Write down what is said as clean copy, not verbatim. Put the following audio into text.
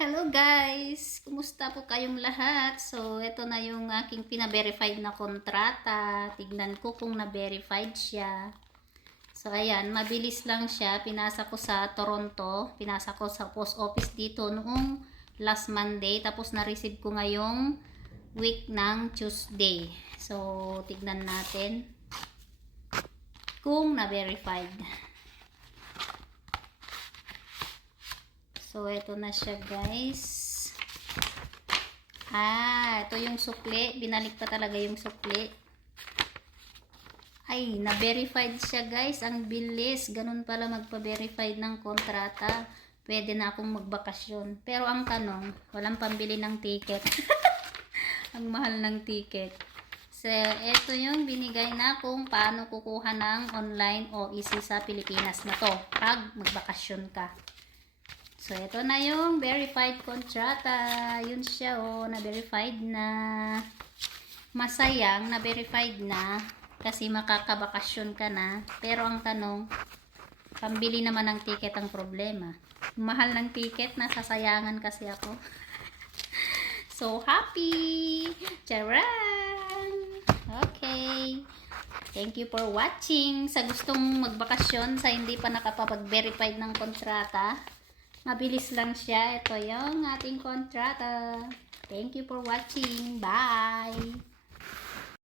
Hello guys! Kumusta po kayong lahat? So, ito na yung aking pina-verified na kontrata. Tignan ko kung na-verified siya. So, ayan, mabilis lang siya. Pinasa ko sa Toronto. Pinasa ko sa post office dito noong last Monday. Tapos na-receive ko ngayong week ng Tuesday. So, tignan natin kung na-verified. So, ito na siya guys. Ito yung sukli. Binalik pa talaga yung sukli. Ay, na-verified siya guys. Ang bilis. Ganun pala magpa-verified ng kontrata. Pwede na akong magbakasyon. Pero ang tanong, walang pambili ng ticket. Ang mahal ng ticket. So, ito yung binigay na kung paano kukuha ng online OEC sa Pilipinas na to. Pag magbakasyon ka. So, ito na yung verified kontrata. Yun siya, na-verified na. Masayang, na-verified na. Kasi makakabakasyon ka na. Pero ang tanong, pambili naman ng ticket ang problema. Mahal ng ticket, nasasayangan kasi ako. So, happy! Charan! Okay. Thank you for watching. Sa gustong magbakasyon, sa hindi pa nakapag-verified ng kontrata, mabilis lang siya. Ito yung ating kontrata. Thank you for watching. Bye!